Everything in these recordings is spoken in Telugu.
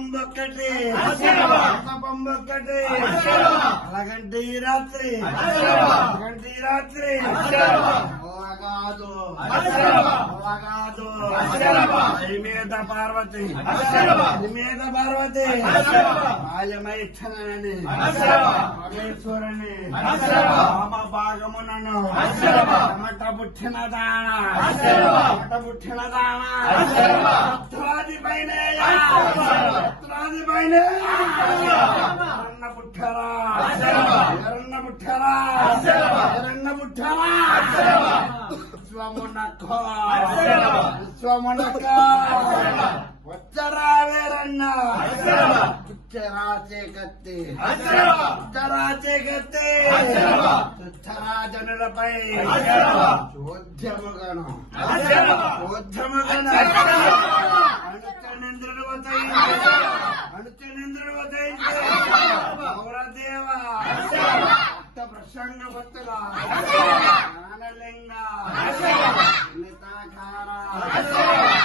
పంబొక్కటి పంబొక్కటి అలాగంటే ఈ రాత్రి అలాగంటే ఈ రాత్రి కాదు కాదు మీద పార్వతి మీద పార్వతి రాజమైచ్చనని పరమేశ్వరుని రామ భాగమునను చెమట పుట్టిన దాన చెమట పుట్టిన దాన భద్రాది పైన భద్రాది పైన ఎరన్న పుట్టరా ఎరన్న పుట్టరా ఎరన్న పుట్టరా విశ్వమునక విశ్వమునక వచ్చరా వేరన్న తుచ్చరాచే కత్తి తుచ్చరాచే కత్తి తుచ్చరాజనులపై చోద్యముగను చోద్యముగను అనుచనేంద్రుడు వదయించే అనుచనేంద్రుడు వదయించే గౌరదేవ భక్త ప్రసంగ భక్తుల జ్ఞానలింగ నితాకార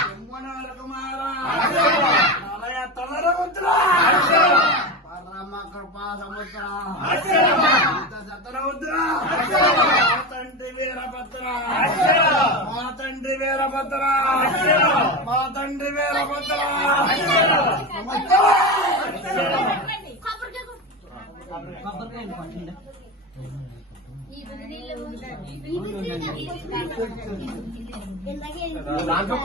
యమునవర కుమార నలయ తలరముద్ర పరమ కృపా సముద్ర శతరముద్ర మా తండ్రి వీరభద్ర మా తండ్రి వీరభద్ర మా తండ్రి వీరభద్ర నాకు